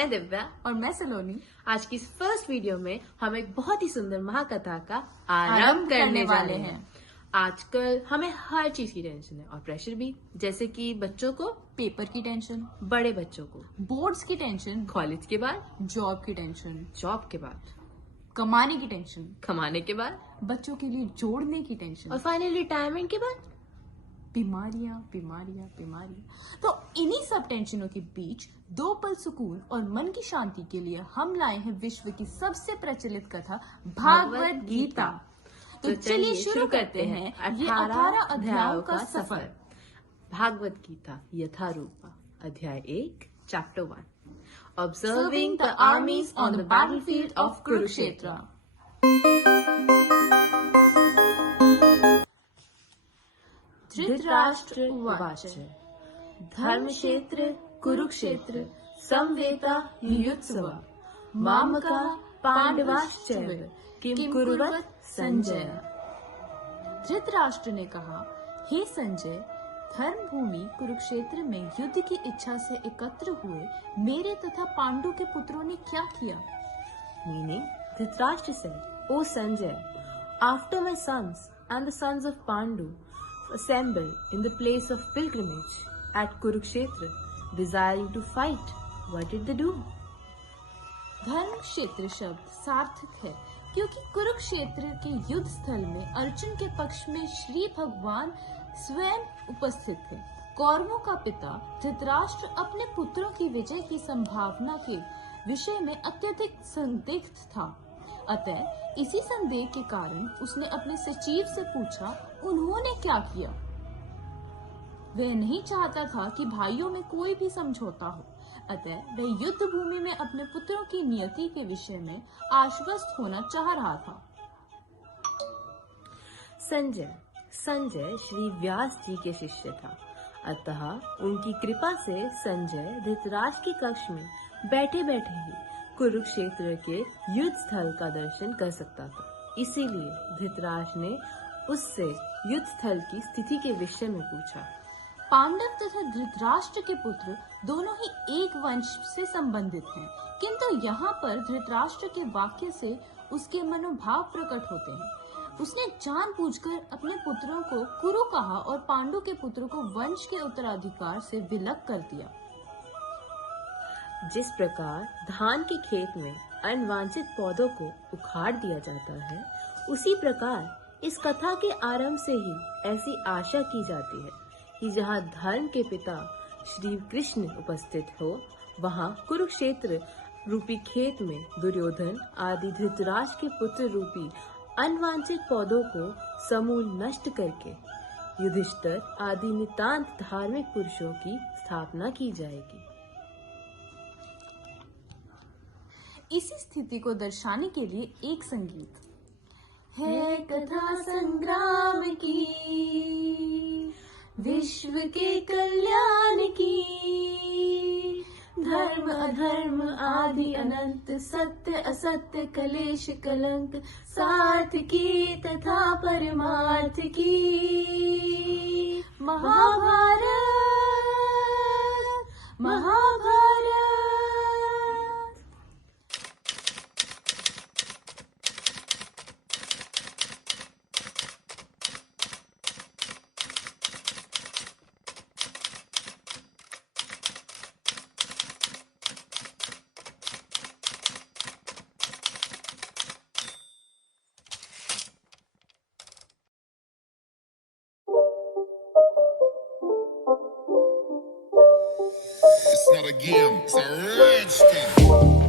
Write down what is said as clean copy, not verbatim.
मैं दिव्या और मैं सलोनी आज की इस फर्स्ट वीडियो में हम एक बहुत ही सुंदर महाकथा का आरंभ करने वाले हैं। आजकल हमें हर चीज की टेंशन है और प्रेशर भी, जैसे कि बच्चों को पेपर की टेंशन, बड़े बच्चों को बोर्ड्स की टेंशन, कॉलेज के बाद जॉब की टेंशन, जॉब के बाद कमाने की टेंशन, कमाने के बाद बच्चों के लिए जोड़ने की टेंशन और फाइनल रिटायरमेंट के बाद बीमारियां बीमारियां बीमारियां। तो इन्हीं सब टेंशनों के बीच दो पल सुकून और मन की शांति के लिए हम लाए हैं विश्व की सबसे प्रचलित कथा भागवत गीता। तो चलिए शुरू करते हैं ये 18 अध्यायों का सफर। भागवत गीता यथारूपा, अध्याय 1, chapter 1, observing the armies on the battlefield of Kurukshetra. Dhritarashtra उवाच धर्मक्षेत्र कुरुक्षेत्र समवेता युयुत्सव मामका पांडवाश्चैव किम कुर्वत संजय। धृतराष्ट्र ने कहा, हे संजय, धर्म भूमि कुरुक्षेत्र में युद्ध की इच्छा से एकत्र हुए मेरे तथा पांडु के पुत्रों ने क्या किया? Meaning, Dhritarashtra said, O Sanjay, after my sons and the sons of Pandu assembled in the place of pilgrimage at Kurukshetra, desiring to fight, what did they do? धर्म क्षेत्र शब्द सार्थक है क्योंकि कुरुक्षेत्र के युद्ध स्थल में अर्जुन के पक्ष में श्री भगवान स्वयं उपस्थित थे। कौरवों का पिता धृतराष्ट्र अपने पुत्रों की विजय की संभावना के विषय में अत्यधिक संदिग्ध था। अतः इसी संदेह के कारण उसने अपने सचिव से पूछा, उन्होंने क्या किया? वह नहीं चाहता था कि भाइयों में कोई भी समझौता हो, अतः वह युद्ध भूमि में अपने पुत्रों की नियति के विषय में आश्वस्त होना चाह रहा था। संजय श्री व्यास जी के शिष्य था, अतः उनकी कृपा से संजय धृतराष्ट्र के कक्ष में बैठे बैठे ही कुरुक्षेत्र के युद्ध स्थल का दर्शन कर सकता था। इसीलिए धृतराष्ट्र ने उससे युद्ध स्थल की स्थिति के विषय में पूछा। पांडव तथा धृतराष्ट्र के पुत्र दोनों ही एक वंश से संबंधित हैं, किंतु यहाँ पर धृतराष्ट्र के वाक्य से उसके मनोभाव प्रकट होते हैं। उसने जानबूझकर अपने पुत्रों को कुरु कहा और पांडु के पुत्रों को वंश के उत्तराधिकार से विलग कर दिया। जिस प्रकार धान के खेत में अनवांछित पौधों को उखाड़ दिया जाता है, उसी प्रकार इस कथा के आरंभ से ही ऐसी आशा की जाती है कि जहाँ धर्म के पिता श्री कृष्ण उपस्थित हो, वहाँ कुरुक्षेत्र रूपी खेत में दुर्योधन आदि धृतराष्ट्र के पुत्र रूपी अनवांछित पौधों को समूल नष्ट करके युधिष्ठिर आदि नितांत धार्मिक पुरुषों की स्थापना की जाएगी। इसी स्थिति को दर्शाने के लिए एक संगीत है। कथा संग्राम की, विश्व के कल्याण की, धर्म अधर्म आदि अनंत, सत्य असत्य कलेश कलंक, साथ की तथा परमार्थ की। Mahabharat Mahabharat. It's not a game, it's a rich thing.